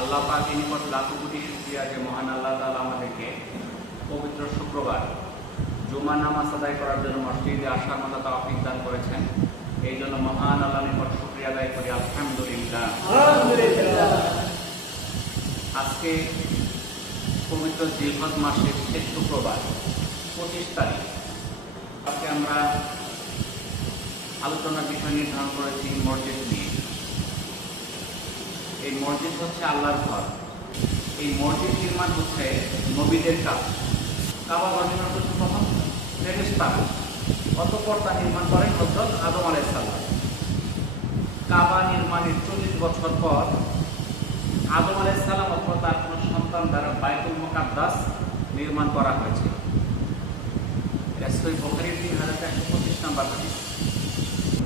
আল্লাহ পাকের নিকট লাখো কোটি শুকরিয়া যে মহান আল্লাহ তাআলা আমাদেরকে পবিত্র শুক্রবার জুমা নামাজ আদায় করার জন্য মসজিদে আসার মতো তৌফিক দান করেছেন। এই জন্য মহান আল্লাহর নিকট শুকরিয়া আদায় করি, আলহামদুলিল্লাহ। আজকে পবিত্র জিলহজ মাসের শেষ শুক্রবার 25 তারিখ। আজকে আমরা আলোচনার বিষয় নির্ধারণ করেছি মসজিদ নিয়ে। এই মসজিদ হচ্ছে আল্লাহর ঘর। এই মসজিদ নির্মাণ হচ্ছে নবীদের কাজ। কাবা ঘর নির্মাণ করছে প্রথম ফেরেশতারা, অতঃপর তা নির্মাণ করেন হযরত আদম আলাইহিস সালাম। কাবা নির্মাণের 40 বছর পর আদম আলাইহিস সালাম অথবা তার কোনো সন্তান দ্বারা বাইতুল মুকাদ্দাস নির্মাণ করা হয়েছে। এটা সহিহ বুখারীর 3125 নম্বর হাদিস।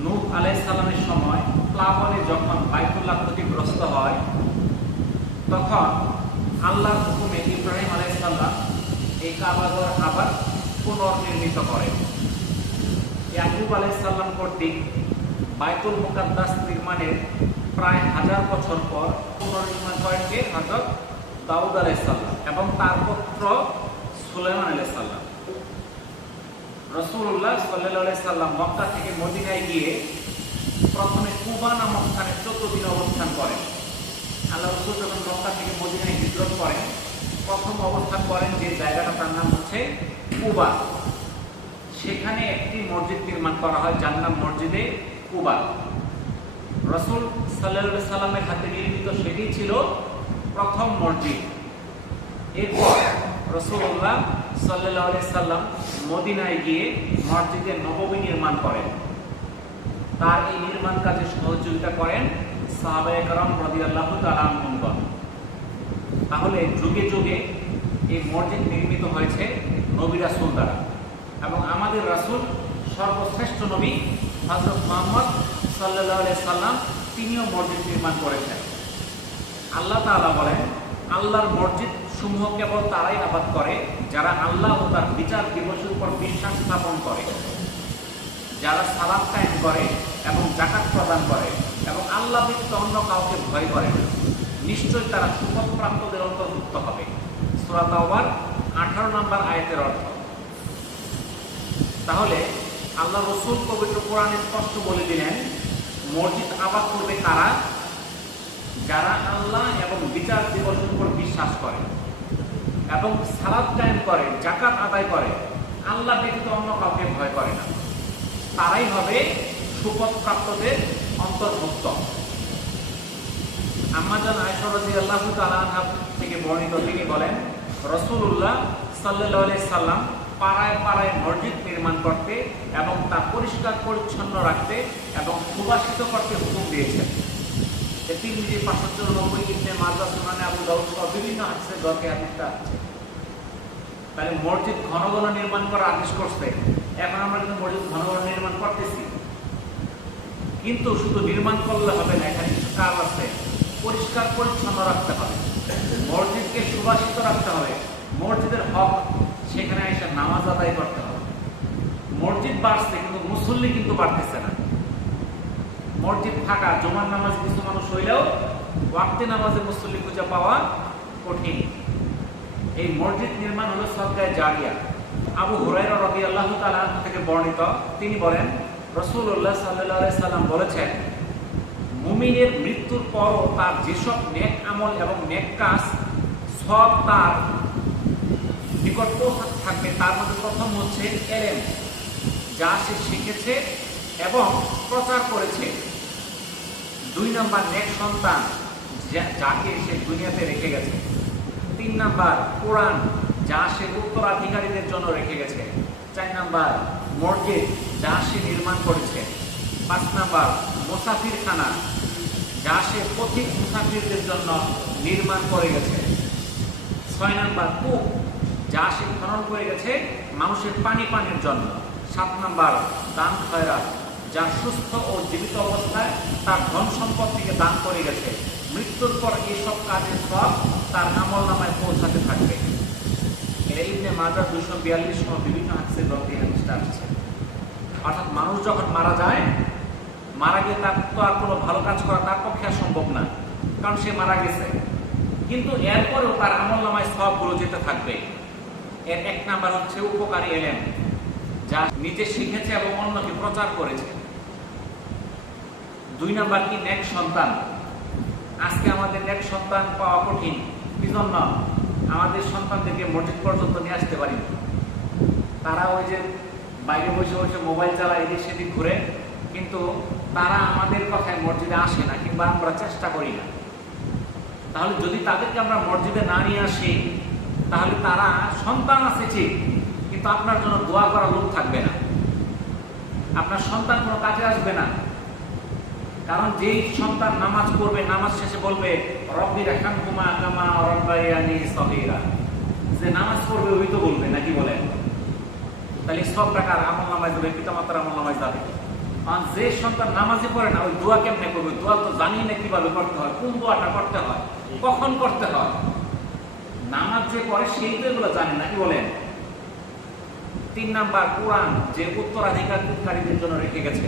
নূহ আলাইহিস সালামের সময় প্লাবনে যখন বাইতুল্লাহ ক্ষতিগ্রস্ত হয়, তখন আল্লাহর হুকুমে ইব্রাহিম আলাইহিস সালাম এই কাবাঘর আবার পুনর্নির্মিত করেন। ইয়াকুব আলাইহিস সালাম কর্তৃক বাইতুল মুকাদ্দাস নির্মাণের প্রায় 1000 বছর পর পুনর্নির্মাণ করেন কে? হযরত দাউদ আলাইহিস সালাম এবং তার পুত্র সুলাইমান আলাইহিস সালাম। রাসূলুল্লাহ সাল্লাল্লাহু আলাইহি সাল্লাম মক্কা থেকে মদিনায় গিয়ে প্রথমে কুবা নামক স্থানে 14 দিন অবস্থান করেন। আল্লাহ রাসূল যখন মক্কা থেকে মদিনায় হিজরত করেন, প্রথম অবস্থান করেন যে জায়গাটা, তার নাম হচ্ছে কুবা। সেখানে একটি মসজিদ নির্মাণ করা হয় যার নাম মসজিদে কুবা। রাসূল সাল্লাল্লাহু আলাইহি সাল্লামের হাতে নির্মিত সেটি ছিল প্রথম মসজিদ। এরপর রাসূলুল্লাহ সাল্লাল্লাহু আলাইহি সাল্লাম মদিনায় গিয়ে মসজিদে নববী নির্মাণ করেন। তার এই নির্মাণ কাজে সহযোগিতা করেন সাহাবায়ে কেরাম রাদিয়াল্লাহু তাআলা আনহুম। তাহলে যুগে যুগে এই মসজিদ নির্মিত হয়েছে নবী রাসূল দ্বারা, এবং আমাদের রাসূল সর্বশ্রেষ্ঠ নবী হযরত মুহাম্মদ সাল্লাল্লাহু আলাইহি সাল্লাম তিনিও মসজিদ নির্মাণ করেছেন। আল্লাহ তাআলা বলেন, আল্লাহর মসজিদ সমূহ কেবল তারাই আবাদ করে যারা আল্লাহ ও তার বিচার দিবসের উপর বিশ্বাস স্থাপন করে, যারা সালাত কায়েম করে এবং যাকাত প্রদান করে এবং আল্লাহ ব্যতীত অন্য কাউকে ভয় করে না। নিশ্চয়ই তারা সুফলপ্রাপ্তদের অন্তর্ভুক্ত হবে। সূরা তাওবার 18 নম্বর আয়াতের অর্থ। তাহলে আল্লাহ রাসূল পবিত্র কোরআনে স্পষ্ট বলে দিলেন, মসজিদ আবাদ করবে কারা? যারা আল্লাহ এবং বিচার দিবসের উপর বিশ্বাস করে এবং সালাত কায়েম করে, যাকাত আদায় করে, আল্লাহ ব্যতীত অন্য কাউকে ভয় করে না। তারাই হবে সুপথপ্রাপ্তদের অন্তর্ভুক্ত। আম্মা জান আয়েশা রাদিয়াল্লাহু তাআলা আনহা থেকে বর্ণিত, তিনি বলেন, রাসূলুল্লাহ সাল্লাল্লাহু আলাইহি সাল্লাম পাড়ায় পাড়ায় মসজিদ নির্মাণ করতে এবং তা পরিষ্কার পরিচ্ছন্ন রাখতে এবং সুবাসিত করতে হুকুম দিয়েছেন। তিরমিজি 594, ইবনে মাজাহ, সুনানে আবু দাউদ সহ বিভিন্ন হাদিসে দরকে হাদিসটা আছে। তাহলে মসজিদ ঘন ঘন নির্মাণ করার আদেশ করছে। এখন আমরা কিন্তু মসজিদ ঘন ঘন নির্মাণ করতেছি, কিন্তু শুধু নির্মাণ করলে হবে না, এখানে কিছু কাজ আছে। পরিষ্কার পরিচ্ছন্ন রাখতে হবে, মসজিদকে সুবাসিত রাখতে হবে, মসজিদের হক সেখানে এসে নামাজ আদায় করতে হবে। মসজিদ বাড়ছে কিন্তু মুসল্লি কিন্তু বাড়তেছে না। মসজিদ ফাঁকা, জুমার নামাজ কিছু মানুষ হইলেও ওয়াক্তে নামাজে মুসল্লি খুঁজে পাওয়া কঠিন। এই মসজিদ নির্মাণ হলো সদকায়ে জারিয়া। আবু হুরায়রা রাদিয়াল্লাহু তাআলা থেকে বর্ণিত, তিনি বলেন, রাসূলুল্লাহ সাল্লাল্লাহু আলাইহি সাল্লাম বলেছেন, মুমিনের মৃত্যুর পরও তার যেসব নেক আমল এবং নেক কাজ সব তার নিকট পৌঁছাতে থাকবে, তার মধ্যে প্রথম হচ্ছে ইলম, যা সে শিখেছে এবং প্রচার করেছে। 2 নাম্বার নেক সন্তান, যাকে সে দুনিয়াতে রেখে গেছে। 3 নাম্বার কোরআন, যা সে উত্তরাধিকারীদের জন্য রেখে গেছে। 4 নাম্বার মসজিদ, যা সে নির্মাণ করেছে। 5 নাম্বার মুসাফিরখানা, যা সে পথিক মুসাফিরদের জন্য নির্মাণ করে গেছে। 6 নাম্বার কূপ, যা সে খনন করে গেছে মানুষের পানির জন্য। 7 নাম্বার দান খয়রাত, যা সুস্থ ও জীবিত অবস্থায় তার ধন সম্পদ থেকে দান করে গেছে। মৃত্যুর পর এইসব কাজের সব তার আমলনামায় পৌঁছাতে থাকবে। এটা ইবনে মাজাহ 242 সহ বিভিন্ন হাদিসে গ্রন্থে হাদিসটা আসছে। অর্থাৎ মানুষ যখন মারা যায় মারা গেলে তার তো আর কোনো ভালো কাজ করা তার পক্ষে আর সম্ভব না, কারণ সে মারা গেছে। কিন্তু এরপরেও তার আমলনামায় সবগুলো যেতে থাকবে। এর এক নাম্বার হচ্ছে উপকারী এলেম, যা নিজে শিখেছে এবং অন্যকে প্রচার করেছে। 2 নাম্বার কি, নেক সন্তান। আজকে আমাদের নেক সন্তান পাওয়া কঠিন, কি জন্য? আমাদের সন্তানদেরকে মসজিদ পর্যন্ত নিয়ে আসতে পারি। তারা ওই যে বাইরে বসে বসে মোবাইল চালায়, এদিক সেদিক ঘুরে, কিন্তু তারা আমাদের কথায় মসজিদে আসে না, কিংবা আমরা চেষ্টা করি না। তাহলে যদি তাদেরকে আমরা মসজিদে না নিয়ে আসি, তাহলে তারা সন্তান আছে ঠিক, কিন্তু আপনার জন্য দোয়া করার লোক থাকবে না, আপনার সন্তান কোনো কাজে আসবে না। কারণ যেই সন্তান নামাজ পড়বে, নামাজ শেষে বলবে রব্বি রাহমহুমা কামা রাব্বায়ানি সগীরা, যে নামাজ পড়বে ওই তো বলবে, নাকি বলেন? তাহলে সব টাকার আমলনামায় যাবে, পিতামাতার আমলনামায় যাবে। আর যে সন্তান নামাজে পড়ে না, ওই দোয়া কেমনে করবে? দোয়া তো জানি না কিভাবে করতে হয়, কোন দোয়াটা করতে হয়, কখন করতে হয়। নামাজ যে পড়ে সেই তো এগুলো জানে, নাকি বলেন? 3 নাম্বার, কোরআন যে উত্তরাধিকারীদের জন্য রেখে গেছে।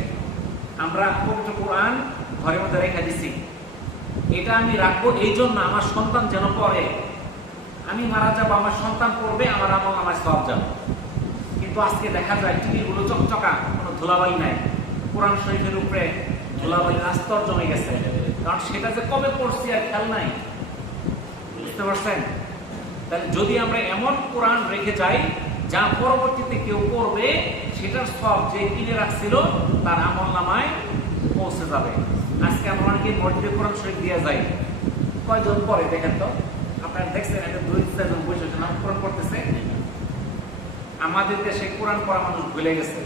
আমরা পবিত্র কোরআন ঘরের মধ্যে রেখে দিছি, এটা আমি রাখবো এই জন্য আমার সন্তান যেন পড়ে। আমি মারা যাবো, আমার সন্তান পড়বে, আমার আমলনামায় সওয়াব যাবে। কিন্তু আজকে দেখা যায় টিভিগুলো চকচকা, কোনো ধুলাবালি নাই, কোরআন শরীফের উপরে ধুলাবালির আস্তর জমে গেছে, কারণ সেটা যে কবে পড়ছি আর খেয়াল নাই। বুঝতে পারছেন? তাহলে যদি আমরা এমন কোরআন রেখে যাই যা পরবর্তীতে কেউ পড়বে, সেটার সব যে কিনে রাখছিল তার আমলনামায় পৌঁছে যাবে। আজকে আমরা অনেকে মসজিদে কোরআন শরীফ দিয়ে যাই, কয়জন পড়ে দেখেন তো? আপনারা দেখছেন এটা 2-4 জন বসে কোরআন পড়তেছে। আমাদের দেশে কোরআন পড়া মানুষ ভুলে গেছে।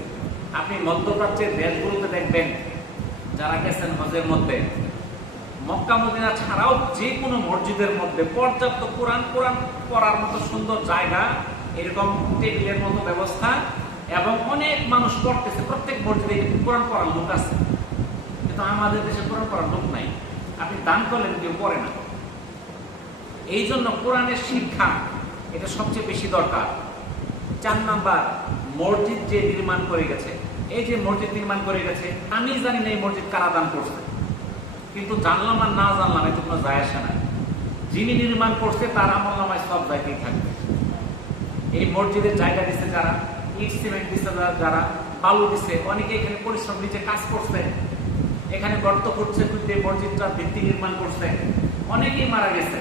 আপনি মধ্যপ্রাচ্যের দেশগুলোতে দেখবেন, যারা গেছেন হজের মধ্যে, মক্কা মদিনা ছাড়াও যে কোনো মসজিদের মধ্যে পর্যাপ্ত কোরআন পড়ার মতো সুন্দর জায়গা, এরকম টেবিলের মতো ব্যবস্থা, এবং অনেক মানুষ পড়তেছে। প্রত্যেক মসজিদে কোরআন পড়ার লোক আছে, কিন্তু আমাদের দেশে কোরআন পড়ার লোক নাই। আপনি দান করলেন, কেউ পড়ে না। এই জন্য কোরআনের শিক্ষা এটা সবচেয়ে বেশি দরকার। 4 নাম্বার, মসজিদ যে নির্মাণ করে গেছে, এই যে মসজিদ নির্মাণ করে গেছে, আমি জানি না এই মসজিদ কারা দান করছে, কিন্তু জানলাম আর না জানলাম এতে কোনো যায় আসে না। যিনি নির্মাণ করছে তার আমলনামায় সব জায়গায় থাকবে। এই মসজিদের জায়গা দিচ্ছে যারা, ইট সিমেন্ট দিচ্ছে যারা, বালু দিচ্ছে, অনেকে এখানে পরিশ্রম নিচে কাজ করছে, এখানে গর্ত করছে, মসজিদটা ভিত্তি নির্মাণ করছে, অনেকেই মারা গেছে।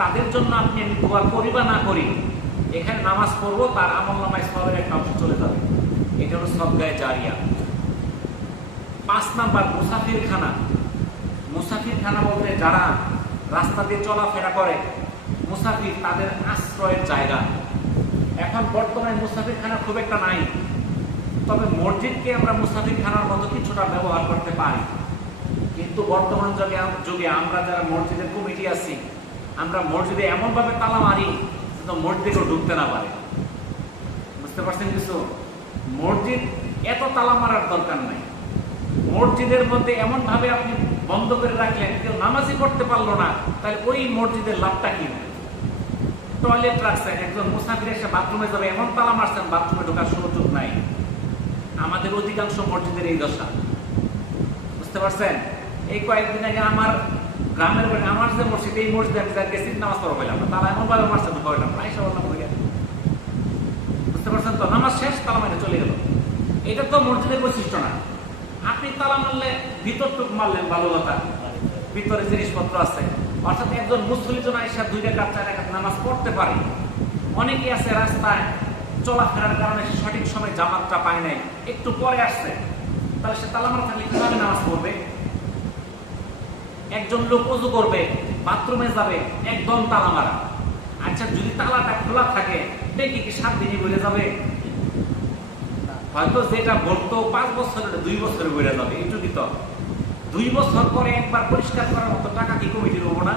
তাদের জন্য আপনি আমি দোয়া করি বা না করি, এখানে নামাজ পড়বো, তার আমলনামায় সবের একটা অংশ চলে যাবে। এটা হলো সদকায়ে জারিয়া। 5 নাম্বার, মুসাফিরখানা। মুসাফিরখানা বলতে যারা রাস্তা দিয়ে চলাফেরা করে, মুসাফির, তাদের আশ্রয়ের জায়গা। এখন বর্তমানে মুসাফিরখানা খুব একটা নাই, তবে মসজিদকে আমরা মুসাফিরখানার মতো কিছুটা ব্যবহার করতে পারি। কিন্তু বর্তমান যুগে আমরা যারা মসজিদের কমিটি আছি, আমরা মসজিদে এমনভাবে তালা মারি যেন মসজিদে কেউ ঢুকতে না পারে। বুঝতে পারছেন কিছু? মসজিদ এত তালা মারার দরকার নাই। মসজিদের মধ্যে এমন ভাবে আপনি বন্ধ করে রাখলেন, কেউ নামাজই পড়তে পারলো না, তাহলে ওই মসজিদের লাভটা কি? টয়লেট রাখছেন, একজন মুসাফির এসে বাথরুমে যাবে, এমন তালা মারছেন বাথরুমে ঢোকার সুযোগ নাই। আমাদের অধিকাংশ মসজিদের এই দশা। বুঝতে পারছেন? এই কয়েকদিন আগে আমার গ্রামের বাড়ি, আমার যে মসজিদ, এই মসজিদে আমি যা গেছি নামাজ পড়া পেলাম না, তারা এমন ভাবে মারছে ঢোকা হইলাম না, এসে বললাম। বুঝতে পারছেন তো? নামাজ শেষ, তালা মেরে চলে গেল। এটা তো মসজিদের বৈশিষ্ট্য না। আপনি তালা মারলে ভিতরটুক মারলেন, ভালো কথা, ভিতরে জিনিসপত্র আছে। অর্থাৎ একজন মুসলিম জন এসে 2 রাকাত 4 রাকাত নামাজ পড়তে পারে। অনেকেই আছে রাস্তায় চলাফেরার কারণে সঠিক সময় জামাতটা পায় নাই, একটু পরে আসছে, তাহলে সে তালা মারা থাকলে কিভাবে নামাজ পড়বে? একজন লোক ওযু করবে, বাথরুমে যাবে, একদম তালা মারা। আচ্ছা, যদি তালাটা খোলা থাকে, দেখি কি 7 দিনই বলে যাবে? হয়তো যেটা বলতো 5 বছর, 2 বছরে বলে যাবে। এইটুকুই তো। 2 বছর পরে একবার পরিষ্কার করার মতো টাকা কি কমিটির হবো না?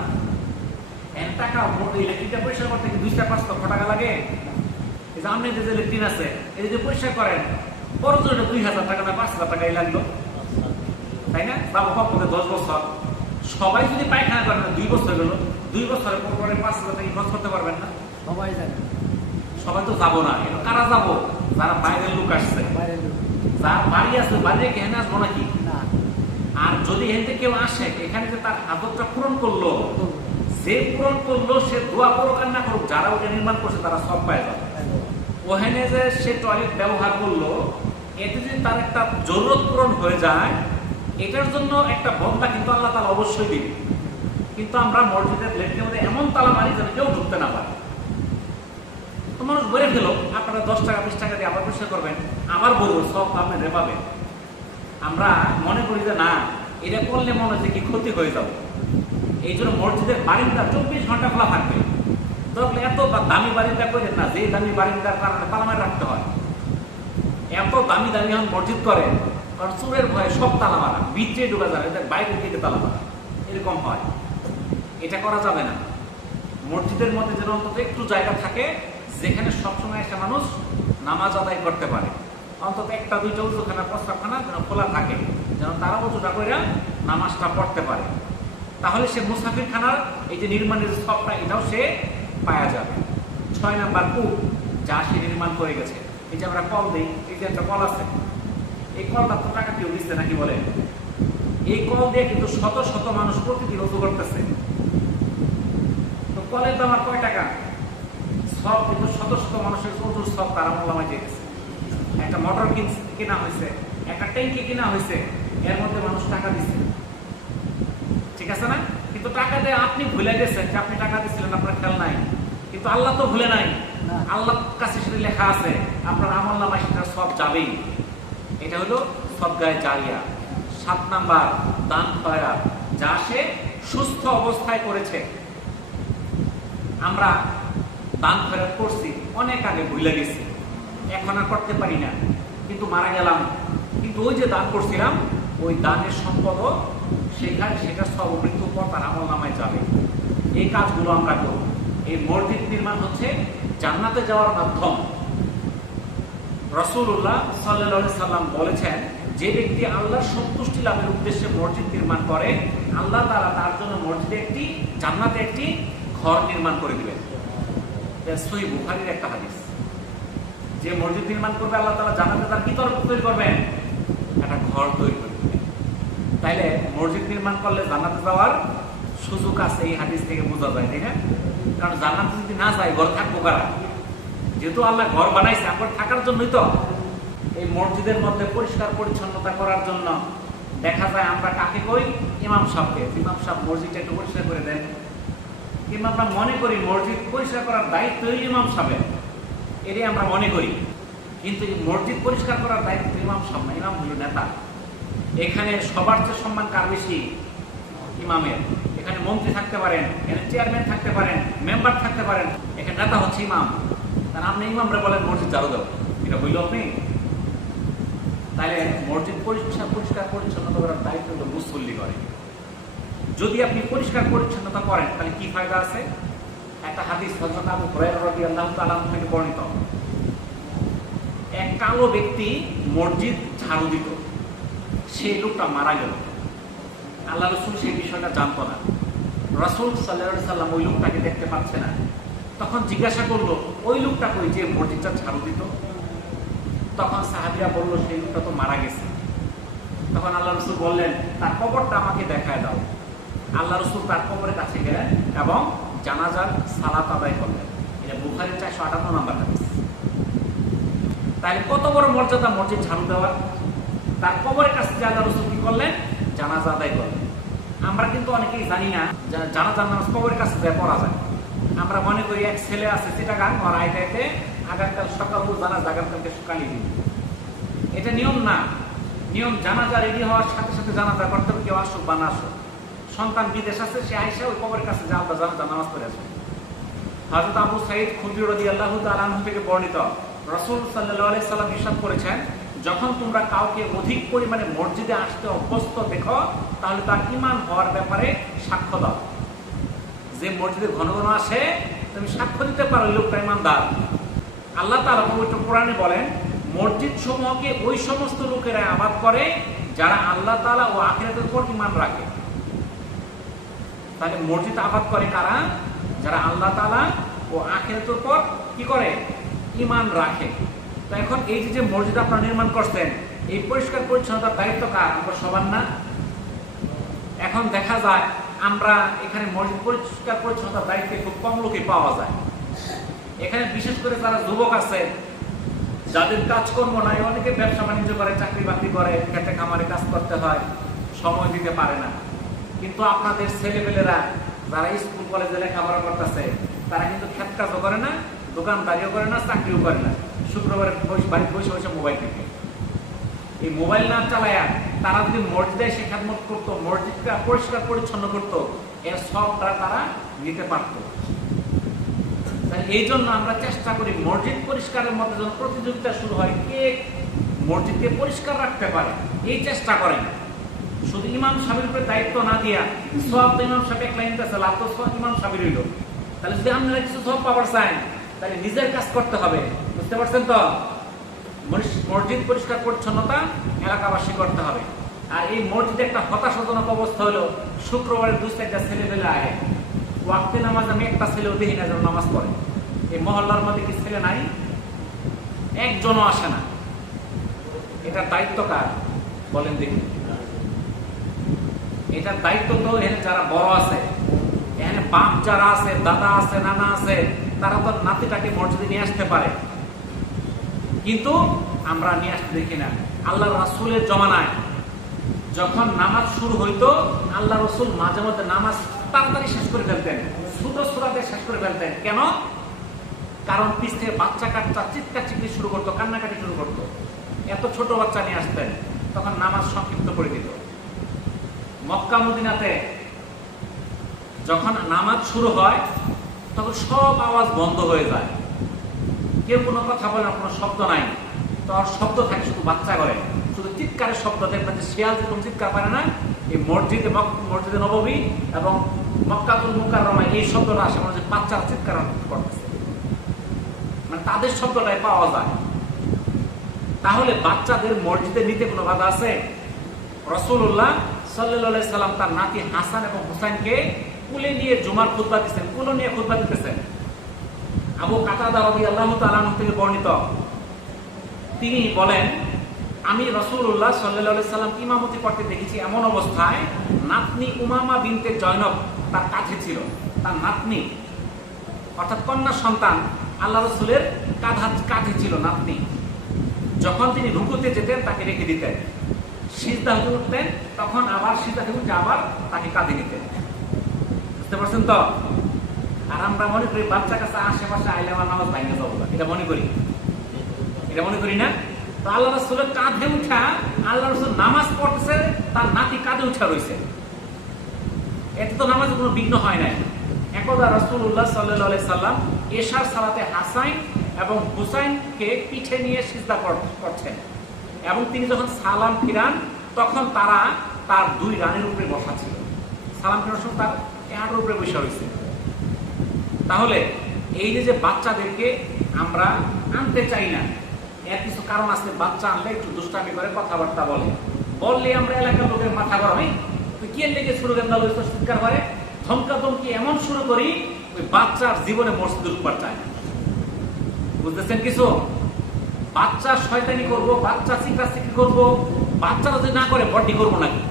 টাকা ইলেকট্রিকটা পরিষ্কার করতে কি 2-5 লক্ষ টাকা লাগে? এই যে আপনি যে লেট্রিন আছে, এই যে পরিষ্কার করেন, বড় জন্য 2000 টাকা না 5000 টাকাই লাগলো, তাই না? বাবু পক্ষে 10 বছর সবাই যদি পায়খানা করেন, 2 বছর গেল, 2 বছরের পরে 5000 টাকা খরচ করতে পারবেন না? সবাই জানে। সবাই তো যাবো না। কারা যাবো? যারা বাইরের লোক আসছে, যার বাড়ি আছে, বাড়ি রেখে হেনে আসবো নাকি? না। আর যদি এখান থেকে কেউ আসে, এখানে যে তার হাজতটা পূরণ করলো, যে পূরণ করলো সে দোয়া করুক আর না করুক, যারা ওটা নির্মাণ করছে তারা সব পায় যাবে। ওখানে যে সে টয়লেট ব্যবহার করলো, এতে যদি তার একটা জরুরত পূরণ হয়ে যায়, এটার জন্য একটা বদলা কিন্তু আল্লাহ তাআলা অবশ্যই দিবে। কিন্তু আমরা মসজিদের লেট্রিনের মধ্যে এমন তালা মারি যেন কেউ ঢুকতে না পারে। তো মানুষ বলে ফেলো, আপনারা 10 টাকা 20 টাকা দিয়ে আবার পরিষ্কার করবেন, আবার বলবো সব আপনি পাবেন। আমরা মনে করি যে না, এটা করলে মনে হচ্ছে কি ক্ষতি হয়ে যাবে। এই জন্য মসজিদের বারিন্দা 24 ঘন্টা খোলা থাকবে। তবে এত দামি বারিন্দা করেন না, যে দামি বারিন্দার কারণে তালা মারি রাখতে হয়। এত দামি দামি এখন মসজিদ করে, কারণ চোরের ভয়ে সব তালা মারা, ভিতরে ঢুকা যাবে, বাইরে থেকে তালা মারা, এরকম হয়। এটা করা যাবে না। মসজিদের মধ্যে যেন অন্তত একটু জায়গা থাকে যেখানে সবসময় একটা মানুষ নামাজ আদায় করতে পারে। অন্তত একটা দুইটা উজুখানা প্রস্রাবখানা যেন খোলা থাকে, যেন তারা উজুটা করে নামাজটা পড়তে পারে। তাহলে সে মুসাফির খানার এই যে নির্মাণের সবটা এটাও সে পাওয়া যাবে। 6 নাম্বার কূপ যা সে নির্মাণ করে গেছে। এই যে আমরা কল দিই, এই যে একটা কল আছে, এই কলটা তো টাকা কেউ দিচ্ছে নাকি বলে? এই কল দিয়ে কিন্তু শত শত মানুষ প্রতিদিন উজু করতেছে। তো কলের দাম আর কয় টাকা? সব কিন্তু শত শত মানুষের উজুর সব তার আমলামায় যেতেছে। একটা মোটর কিনা হয়েছে, একটা ট্যাঙ্কি কিনা হয়েছে, এর মধ্যে মানুষ টাকা দিচ্ছে, ঠিক আছে না? কিন্তু টাকা দিয়ে আপনি ভুলে গেছেন যে আপনি টাকা দিচ্ছিলেন, আপনার খেয়াল নাই। কিন্তু আল্লাহ তো ভুলে নাই, আল্লাহর কাছে সেটা লেখা আছে, আপনার আমল নামায় সেটা সব যাবেই। এটা হলো সদকায়ে জারিয়া। 7 নাম্বার দান খয়রাত, যা সে সুস্থ অবস্থায় করেছে। আমরা দান খয়রাত করছি অনেক আগে, ভুলে গেছি, এখন আর করতে পারি না, কিন্তু মারা গেলাম, কিন্তু ওই যে দান করছিলাম ওই দানের সম্পদও সেটা সব মৃত্যুর পর তার আমল নামায় যাবে। এই কাজগুলো আমরা করব। এই মসজিদ নির্মাণ হচ্ছে জান্নাতে যাওয়ার মাধ্যম। রাসূলুল্লাহ সাল্লাল্লাহু আলাইহি সাল্লাম বলেছেন, যে ব্যক্তি আল্লাহর সন্তুষ্টি লাভের উদ্দেশ্যে মসজিদ নির্মাণ করে, আল্লাহ তাআলা তার জন্য মসজিদে জান্নাতে একটি ঘর নির্মাণ করে দিবেন। সহিহ বুখারীর একটা হাদিস। যে মসজিদ নির্মাণ করবে, আল্লাহ তাআলা জান্নাতে তার কি তৈরি করবেন? একটা ঘর তৈরি করে দিবেন। তাইলে মসজিদ নির্মাণ করলে জান্নাতে যাওয়ার সুযোগ আছে, এই হাদিস থেকে বোঝা যায়, তাই না? কারণ জান্নাতে যদি না যায়, ঘর থাকবো কারা? যেহেতু আল্লাহ ঘর বানাইছে আমার থাকার জন্যই, তো এই মসজিদের মধ্যে পরিষ্কার পরিচ্ছন্নতা করার জন্য দেখা যায় আমরা কাকে কই? ইমাম সাহেবকে। ইমাম সাহেব মসজিদটা একটু পরিষ্কার করে দেন। কিংবা আমরা মনে করি মসজিদ পরিষ্কার করার দায়িত্ব ইমাম সাহেবের, এটাই আমরা মনে করি। কিন্তু মসজিদ পরিষ্কার করার দায়িত্ব ইমাম সাহেব না, ইমাম হলো নেতা। এখানে সবার চেয়ে সম্মান কার বেশি? ইমামের। এখানে মন্ত্রী থাকতে পারেন, এখানে চেয়ারম্যান থাকতে পারেন, মেম্বার থাকতে পারেন, এখানে নেতা হচ্ছে ইমাম। কারণ আপনি ইমামরা বলেন মসজিদ ঝাড়ু দাও, এটা বললো আপনি? তাহলে মসজিদ পরিষ্কার পরিচ্ছন্নতা করার দায়িত্ব তো মুসল্লি করে। যদি আপনি পরিষ্কার পরিচ্ছন্নতা করেন তাহলে কি ফায়দা আছে? একটা হাদিস হযরত আবু হুরায়রা রাদিয়াল্লাহু তাআলা আনহু থেকে বর্ণিত। এক কালো ব্যক্তি মসজিদ ঝাড়ু দিত, সেই লোকটা মারা গেল। আল্লাহ রাসূল সেই বিষয়টা জানতো না। রাসূল সাল্লাল্লাহু আলাইহি সাল্লাম ওই লোকটাকে দেখতে পাচ্ছে না। তখন জিজ্ঞাসা করলো, ওই লোকটা কই যে মসজিদটা ঝাড়ু দিত? তখন সাহাবীরা বলল, সেই লোকটা তো মারা গেছে। তখন আল্লাহ রাসূল বললেন, তার কবরটা আমাকে দেখায় দাও। আল্লাহ রাসূল তার কবরের কাছে গেলেন এবং জানাজার সালাত আদায় করলেন। এটা বুখারীর 458 নম্বর হাদিস। তাহলে কত বড় মর্যাদা মসজিদ ঝাড়ু দেওয়ার। তার কবরের কাছে যে আল্লাহ রাসূল কি করলেন? জানাজা আদায় করলেন। আমরা কিন্তু অনেকেই জানি না জানাজার নামাজ কবরের কাছে যায় পড়া যায়। আমরা মনে করি এক ছেলে আছে চিটাগাং, আর আইতে আগামীকাল সকাল জানাজা, আগামীকালকে সকালে দিন। এটা নিয়ম না। নিয়ম জানাজা রেডি হওয়ার সাথে সাথে জানাজা করতে হবে, কেউ আসুক বা না আসুক। সন্তান বিদেশ আছে, সে আইসা ওই কবরের কাছে যা আল্লাহ জানাজা নামাজ পড়ে আসবে। হযরত আবু সাঈদ খুদরী রাদিয়াল্লাহু তাআলা আনহু থেকে বর্ণিত, রাসূল সাল্লাল্লাহু আলাইহি সাল্লাম ইরশাদ করেছেন, যখন তোমরা কাউকে অধিক পরিমাণে মসজিদে আসতে অভ্যস্ত দেখো, তাহলে তার ঈমান হওয়ার ব্যাপারে সাক্ষ্য দাও। যে মসজিদে ঘন ঘন আসে, তুমি সাক্ষ্য দিতে পারো এই লোকটা ঈমানদার। আল্লাহ তাআলা পবিত্র কোরআনে বলেন, মসজিদ সমূহকে ওই সমস্ত লোকেরা আবাদ করে যারা আল্লাহ তাআলা ও আখিরাতের উপর ঈমান রাখে। তাহলে মসজিদ আবাদ করে কারা? যারা আল্লাহ তাআলা ও আখিরাতের উপর কি করে? ঈমান রাখে। তো এখন এই যে মসজিদ আপনারা নির্মাণ করছেন, এই পরিষ্কার পরিচ্ছন্নতার দায়িত্ব কার? আমরা সবার না? এখন দেখা যায় আমরা এখানে মসজিদ পরিষ্কার পরিচ্ছন্নতার দায়িত্বে খুব কম লোকই পাওয়া যায়। এখানে বিশেষ করে যারা যুবক আছে, যাদের কাজকর্ম নাই, অনেকে ব্যবসা বাণিজ্য করে, চাকরি বাকরি করে, খেতে খামারে কাজ করতে হয়, সময় দিতে পারে না। কিন্তু আপনাদের ছেলেমেয়েরা যারা স্কুল কলেজে লেখাপড়া করতেছে, তারা কিন্তু ক্ষেত কাজও করে না, দোকানদারিও করে না, চাকরিও করে না, শুক্রবারে বাড়িতে বসে বসে মোবাইল টিপে। এই মোবাইল না চালায়া তারা যদি মসজিদে এসে খেদমত করতো, মসজিদটা পরিষ্কার পরিচ্ছন্ন করতো, এর সবটা তারা নিতে পারতো। এই জন্য আমরা চেষ্টা করি মসজিদ পরিষ্কারের মধ্যে যখন প্রতিযোগিতা শুরু হয়, কে মসজিদকে পরিষ্কার রাখতে পারে এই চেষ্টা করেন। শুধু ইমাম সাহেবের উপরে দায়িত্ব না দিয়া সব তো ইমাম সাহেব একলা নিতেছে, লাভ তো সব ইমাম সাহেবের হইল। তাহলে যদি আপনারা কিছু সব পাওয়ার চান, তাহলে নিজের কাজ করতে হবে। বুঝতে পারছেন তো? মসজিদ পরিষ্কার পরিচ্ছন্নতা এলাকাবাসী করতে হবে। আর এই মসজিদে একটা হতাশাজনক অবস্থা হলো, শুক্রবারে 2-4টা ছেলে পেলে আয় ওয়াক্তে নামাজ, আমি একটা ছেলেও দেখি না যেন নামাজ পড়ে। এই মহল্লার মধ্যে কি ছেলে নাই? একজনও আসে না। এটার দায়িত্ব কার বলেন দেখি? এটার দায়িত্ব তো এখানে যারা বড় আছে, এখানে বাপ যারা আছে, দাদা আছে, নানা আছে, তারা তো নাতিটাকে মসজিদে নিয়ে আসতে পারে, কিন্তু আমরা নিয়ে আসতে দেখি না। আল্লাহ রাসূলের জমানায় যখন নামাজ শুরু হইতো, আল্লাহ রাসূল মাঝে মধ্যে নামাজ তাড়াতাড়ি শেষ করে ফেলতেন, ছোট সূরাতে শেষ করে ফেলতেন। কেন? কারণ পিছ থেকে বাচ্চা কাচ্চা চিৎকার চিৎকার শুরু করতো, কান্নাকাটি শুরু করতো। এত ছোট বাচ্চা নিয়ে আসতেন, তখন নামাজ সংক্ষিপ্ত করে দিত। মক্কা মদিনাতে যখন নামাজ শুরু হয়, তখন সব আওয়াজ বন্ধ হয়ে যায়, কেউ কোনো কথা বলে না, কোনো শব্দ নাই। তো আর শব্দ থাকে শুধু বাচ্চা করে, শুধু চিৎকারের শব্দ। দেখবেন যে শিয়াল যেরকম চিৎকার পারে না, এই মসজিদে নববী এবং মক্কাতুল মুকাররমায় এই শব্দটা আসে, মানে বাচ্চারা চিৎকার করতেছে, মানে তাদের শব্দটাই পাওয়া যায়। তাহলে বাচ্চাদের মসজিদে নিতে কোনো বাধা আছে? রাসূলুল্লাহ সাল্লাল্লাহু আলাইহি সাল্লাম তার নাতি হাসান এবং হুসাইনকে কুলে নিয়ে জুমার খুতবা দিতেছেন, কুলে নিয়ে খুতবা দিতেছেন। আবু কাতাদা রাদিয়াল্লাহু তাআলা আনহু থেকে বর্ণিত, তিনি বলেন, আমি রাসূলুল্লাহ সাল্লাল্লাহু আলাইহি সাল্লাম ইমামতি করতে দেখেছি এমন অবস্থায় নাতনি উমামা বিনতে জয়নব তার কাছে ছিল। তার নাতনি অর্থাৎ কন্যা সন্তান আল্লাহ রাসূলের কাঁধে ছিল নাতনি। যখন তিনি রুকুতে যেতেন তাকে রেখে দিতেন, সিজদা হতে উঠতেন, তখন আবার সিজদা থেকে উঠে আবার তাকে কাঁধে নিতেন। বুঝতে পারছেন তো? আর আমরা মনে করি বাচ্চা কাছে আশেপাশে আইলে আমার নামাজ ভাঙে যাবো, এটা মনে করি, এটা মনে করি না? তো আল্লাহ রাসূলের কাঁধে উঠা, আল্লাহ রাসূল নামাজ পড়তেছে, তার নাতি কাঁধে উঠা রয়েছে, এতে তো নামাজে কোনো বিঘ্ন হয় নাই। একদা রাসূলুল্লাহ সাল্লাল্লাহু আলাইহি সাল্লাম এশার সালাতে হাসান এবং হুসাইনকে পিঠে নিয়ে সিজদা করছেন, এবং তিনি যখন সালাম ফিরান, তখন তারা তার 2 রানের উপরে বসা ছিল। সালাম ফিরানোর সময় তার এটার উপরে বসে রয়েছে। তাহলে এই যে বাচ্চাদেরকে আমরা আনতে চাই না, এর কিছু কারণ আছে। বাচ্চা আনলে একটু দুষ্টামি করে, কথাবার্তা বললে আমরা এলাকার লোকের মাথা গরম, তুই কি লেগে শুরু চিৎকার করে, ধমকা ধমকি এমন শুরু করি, ওই বাচ্চার জীবনে মসজিদে ঢুকবার চায় না। বুঝতেছেন কিছু? বাচ্চা শয়তানি করবো, বাচ্চা চিৎকার করবো, বাচ্চারা যদি না করে বড্ডি করবো নাকি?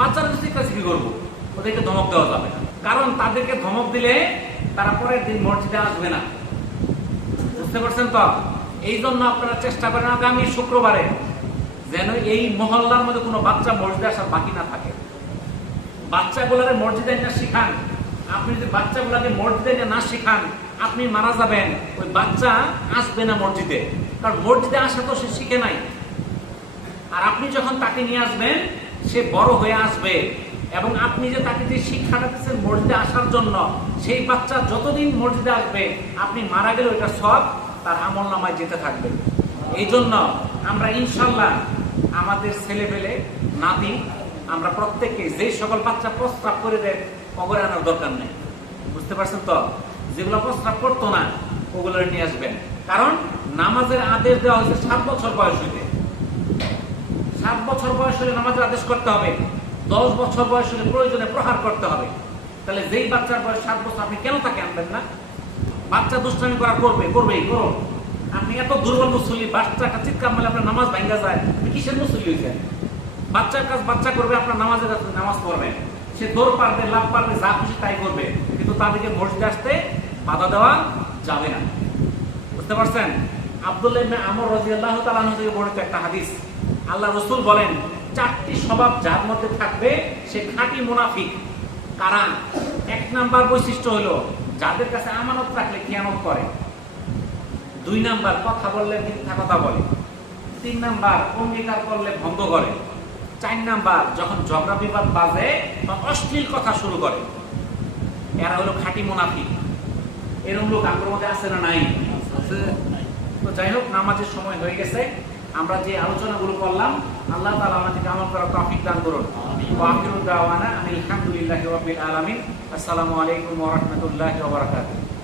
বাচ্চারা যদি চিৎকার করবো, ওদেরকে ধমক দেওয়া যাবে না, কারণ তাদেরকে ধমক দিলে তারা পরের দিন মসজিদে আসবে না। বুঝতে পারছেন তো? এই জন্য আপনারা চেষ্টা করেন আগামী শুক্রবারে যেন এই মহল্লার মধ্যে কোনো বাচ্চা মসজিদে আসার বাকি না থাকে। বাচ্চাগুলারে মসজিদে না শিখান। আপনি যদি বাচ্চাগুলাকে মসজিদে না শিখান, আপনি মারা যাবেন, ওই বাচ্চা আসবে না মসজিদে, কারণ মসজিদে আসা তো সে শিখে নাই। আর আপনি যখন তাকে নিয়ে আসবেন, সে বড় হয়ে আসবে, এবং আপনি যে তাকে যে শিক্ষাটা দিচ্ছেন মসজিদে আসার জন্য, সেই বাচ্চা যতদিন মসজিদে আসবে, আপনি মারা গেলে ওইটা সব তার আমল নামায় যেতে থাকবে। এই জন্য আমরা ইনশাল্লাহ আমাদের ছেলে পেলে নাতি, আমরা প্রত্যেককে যে সকল বাচ্চা প্রস্তাব করে দেয়, কবরে আনার দরকার নেই। বুঝতে পারছেন তো? যেগুলো প্রস্তাব করতো না, ওগুলো নিয়ে আসবেন। কারণ নামাজের আদেশ দেওয়া হয়েছে 7 বছর বয়স হইতে। 7 বছর বয়স হলে নামাজের আদেশ করতে হবে, 10 বছর বয়স হলে প্রয়োজনে প্রহার করতে হবে। তাহলে যেই বাচ্চার বয়স 7 বছর, আপনি কেন তাকে আনবেন না? বাচ্চা দুষ্টামি করা করবেই করো। আপনি এত দুর্বল মুসল্লি, বাচ্চা একটা চিৎকার মারলে আপনার নামাজ ভাঙ্গা যায়, কিসের মুসল্লি হয়েছেন? বাচ্চার কাজ বাচ্চা করবে, আপনার নামাজ পড়বেন। সে দৌড় পারবে, লাভ পারবে, যা খুশি তাই করবে, কিন্তু তাদেরকে মসজিদে আসতে বাধা দেওয়া যাবে না। বুঝতে পারছেন? আব্দুল্লাহ ইবনে আমর রাদিয়াল্লাহু তাআলা আনহু থেকে বর্ণিত একটা হাদিস, আল্লাহ রাসূল বলেন, 4টি স্বভাব যার মধ্যে থাকবে সে খাঁটি মুনাফিক। কারা? 1 নাম্বার বৈশিষ্ট্য হলো যাদের কাছে আমানত রাখলে খেয়ানত করে। 2 নাম্বার কথা বললে মিথ্যা কথা বলে। 3 নাম্বার অঙ্গীকার করলে ভঙ্গ করে। 4 নাম্বার যখন ঝগড়া বিবাদ বাজে তখন অশ্লীল কথা শুরু করে। এরা হলো খাঁটি মুনাফিক। এরকম লোক আমাদের মধ্যে আছে না নাই? তো যাই হোক, নামাজের সময় হয়ে গেছে। আমরা যে আলোচনাগুলো করলাম, আল্লাহ তাআলা আমাদেরকে আমল করার তৌফিক দান করুন। ওয়া আখিরু দাওয়ানা আলহামদুলিল্লাহি রাব্বিল আলামিন। আসসালামু আলাইকুম ওয়া রাহমাতুল্লাহি ওয়া বারাকাতুহু।